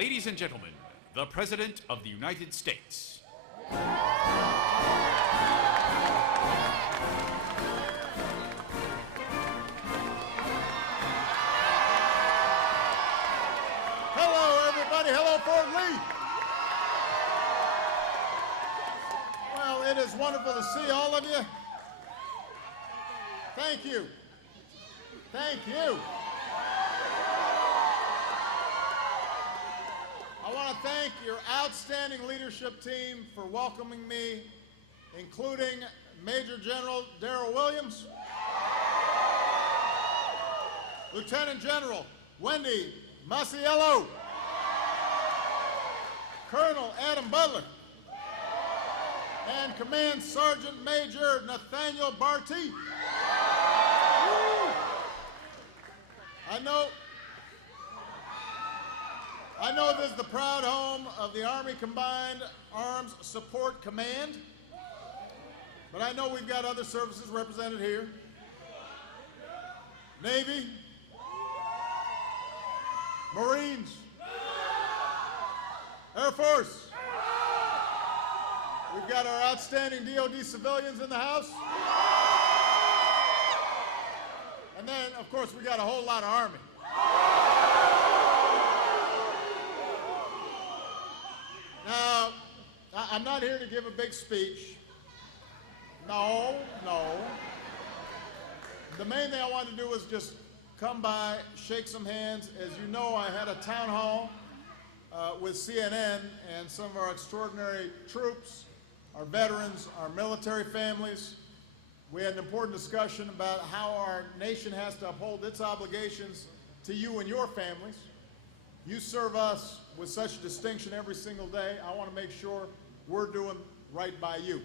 Ladies and gentlemen, the President of the United States. Hello, everybody. Hello, Fort Lee. Well, it is wonderful to see all of you. Thank you. Thank you. I want to thank your outstanding leadership team for welcoming me, including Major General Darrell Williams, Lieutenant General Wendy Masiello, Colonel Adam Butler, and Command Sergeant Major Nathaniel Barty. I know this is the proud home of the Army Combined Arms Support Command, but I know we've got other services represented here. Navy, Marines, Air Force. We've got our outstanding DoD civilians in the house. And then, of course, we got a whole lot of Army. Now, I'm not here to give a big speech. No. The main thing I wanted to do was just come by, shake some hands. As you know, I had a town hall with CNN and some of our extraordinary troops, our veterans, our military families. We had an important discussion about how our nation has to uphold its obligations to you and your families. You serve us with such distinction every single day. I want to make sure we're doing right by you.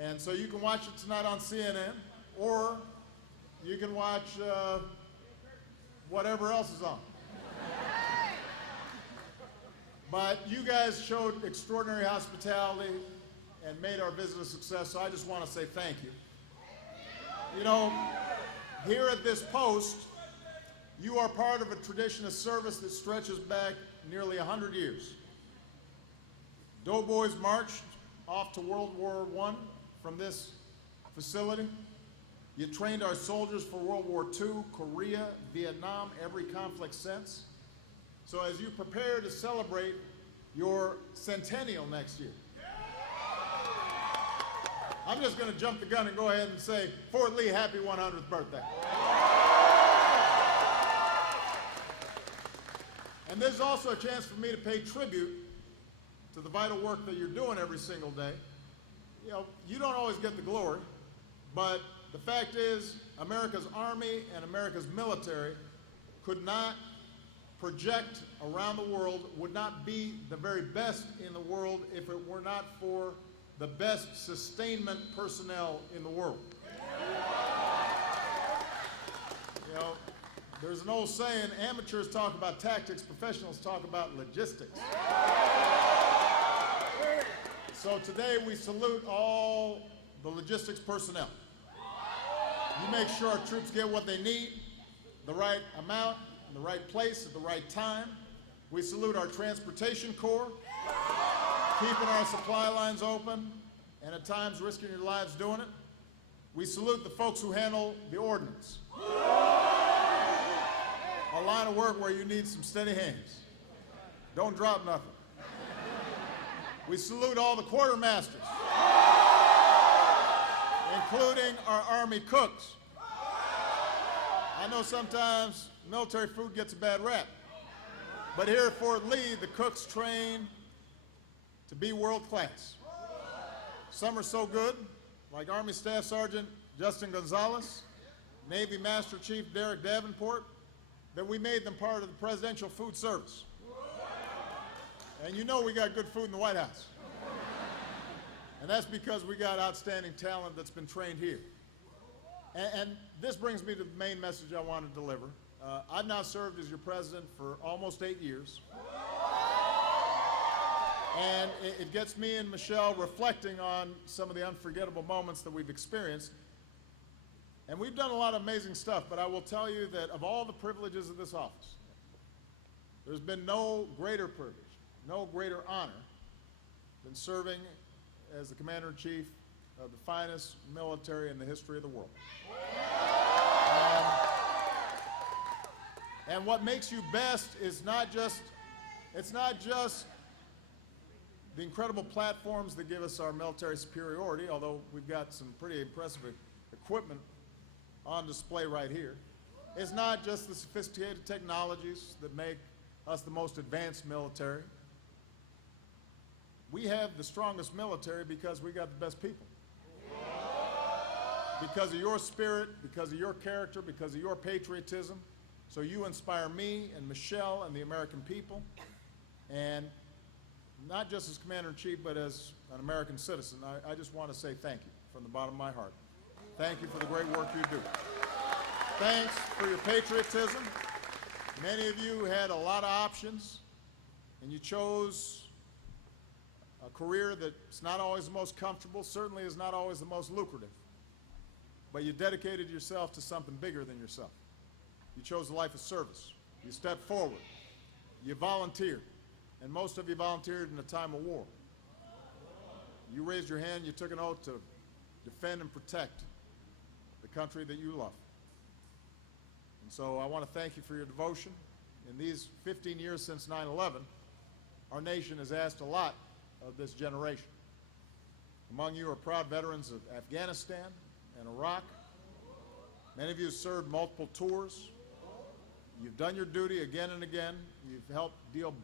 And so you can watch it tonight on CNN, or you can watch whatever else is on. But you guys showed extraordinary hospitality and made our visit a success, so I just want to say thank you. You know, here at this post, you are part of a tradition of service that stretches back nearly 100 years. Doughboys marched off to World War I from this facility. You trained our soldiers for World War II, Korea, Vietnam, every conflict since. So as you prepare to celebrate your centennial next year, I'm just going to jump the gun and go ahead and say, Fort Lee, happy 100th birthday. And there's also a chance for me to pay tribute to the vital work that you're doing every single day. You know, you don't always get the glory, but the fact is, America's Army and America's military could not project around the world, would not be the very best in the world if it were not for the best sustainment personnel in the world. You know, there's an old saying, amateurs talk about tactics, professionals talk about logistics. So today we salute all the logistics personnel. You make sure our troops get what they need, the right amount, in the right place, at the right time. We salute our transportation corps, keeping our supply lines open, and at times risking your lives doing it. We salute the folks who handle the ordnance. A line of work where you need some steady hands. Don't drop nothing. We salute all the quartermasters, including our Army cooks. I know sometimes military food gets a bad rap, but here at Fort Lee, the cooks train to be world class. Some are so good, like Army Staff Sergeant Justin Gonzalez, Navy Master Chief Derek Davenport, that we made them part of the Presidential Food Service. And you know we got good food in the White House. And that's because we got outstanding talent that's been trained here. And this brings me to the main message I want to deliver. I've now served as your president for almost 8 years. And it gets me and Michelle reflecting on some of the unforgettable moments that we've experienced. And we've done a lot of amazing stuff, but I will tell you that of all the privileges of this office, There's been no greater privilege, no greater honor than serving as the Commander-in-Chief of the finest military in the history of the world. And what makes you best is it's not just the incredible platforms that give us our military superiority, although we've got some pretty impressive equipment on display right here. It's not just the sophisticated technologies that make us the most advanced military. We have the strongest military because we got the best people. Because of your spirit, because of your character, because of your patriotism. So you inspire me and Michelle and the American people, and not just as Commander-in-Chief, but as an American citizen. I just want to say thank you from the bottom of my heart. Thank you for the great work you do. Thanks for your patriotism. Many of you had a lot of options, and you chose a career that's not always the most comfortable, certainly is not always the most lucrative, but you dedicated yourself to something bigger than yourself. You chose a life of service. You stepped forward. You volunteered, and most of you volunteered in a time of war. You raised your hand, you took an oath to defend and protect the country that you love. And so I want to thank you for your devotion. In these 15 years since 9/11, our nation has asked a lot of this generation. Among you are proud veterans of Afghanistan and Iraq. Many of you have served multiple tours. You've done your duty again and again. You've helped deal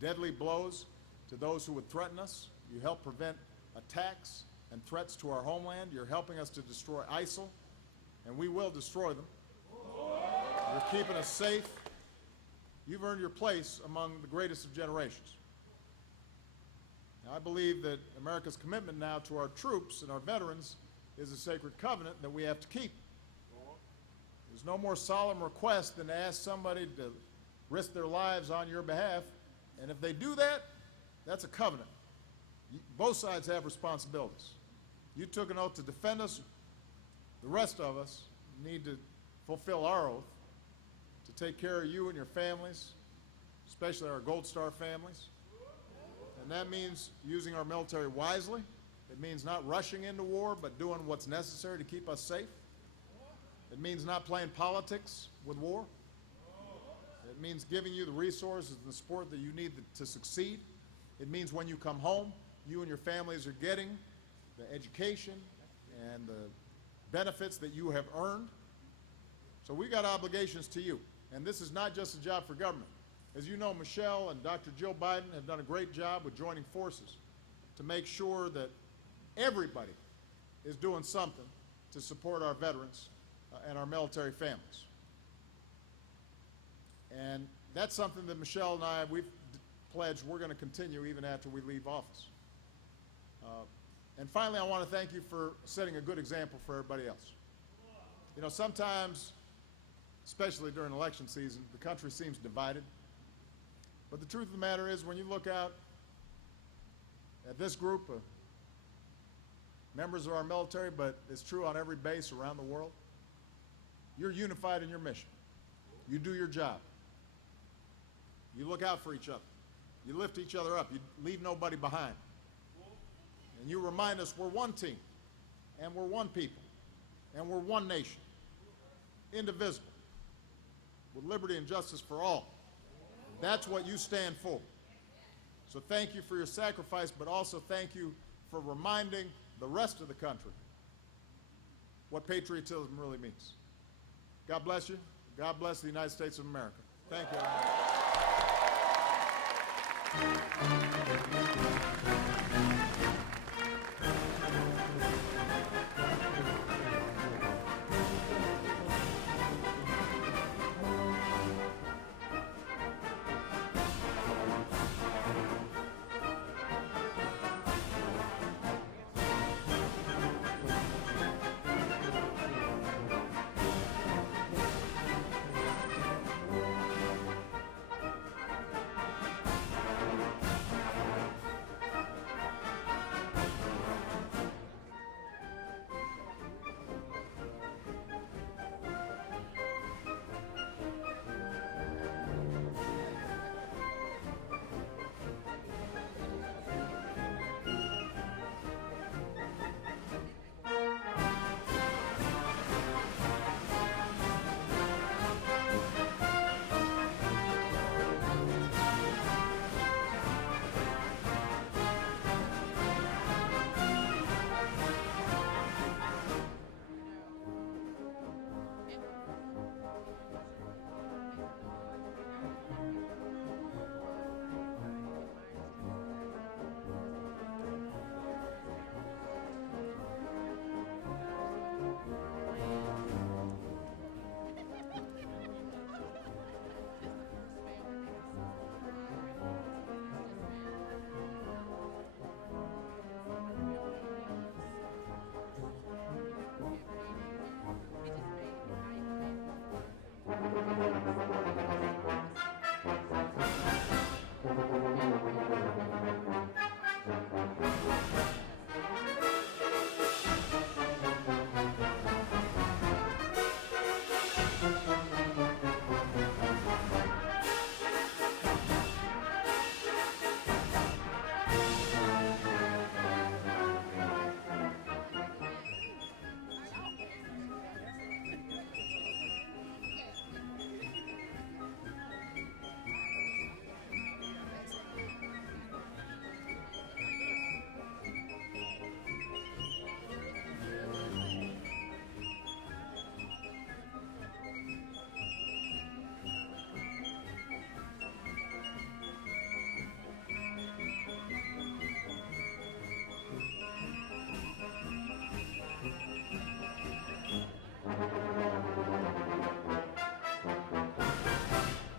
deadly blows to those who would threaten us. You help prevent attacks and threats to our homeland. You're helping us to destroy ISIL, and we will destroy them. You're keeping us safe. You've earned your place among the greatest of generations. Now, I believe that America's commitment now to our troops and our veterans is a sacred covenant that we have to keep. There's no more solemn request than to ask somebody to risk their lives on your behalf, and if they do that, that's a covenant. Both sides have responsibilities. You took an oath to defend us. The rest of us need to fulfill our oath to take care of you and your families, especially our Gold Star families. And that means using our military wisely. It means not rushing into war, but doing what's necessary to keep us safe. It means not playing politics with war. It means giving you the resources and the support that you need to succeed. It means when you come home, you and your families are getting the education and the benefits that you have earned. So we got obligations to you. And this is not just a job for government. As you know, Michelle and Dr. Jill Biden have done a great job with joining forces to make sure that everybody is doing something to support our veterans and our military families. And that's something that Michelle and I, we've pledged we're going to continue even after we leave office. And finally, I want to thank you for setting a good example for everybody else. You know, sometimes, especially during election season, the country seems divided. But the truth of the matter is, when you look out at this group of members of our military, but it's true on every base around the world, you're unified in your mission. You do your job. You look out for each other. You lift each other up. You leave nobody behind. And you remind us we're one team, and we're one people, and we're one nation, indivisible, with liberty and justice for all. That's what you stand for. So thank you for your sacrifice, but also thank you for reminding the rest of the country what patriotism really means. God bless you. God bless the United States of America. Thank you.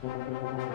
Thank you.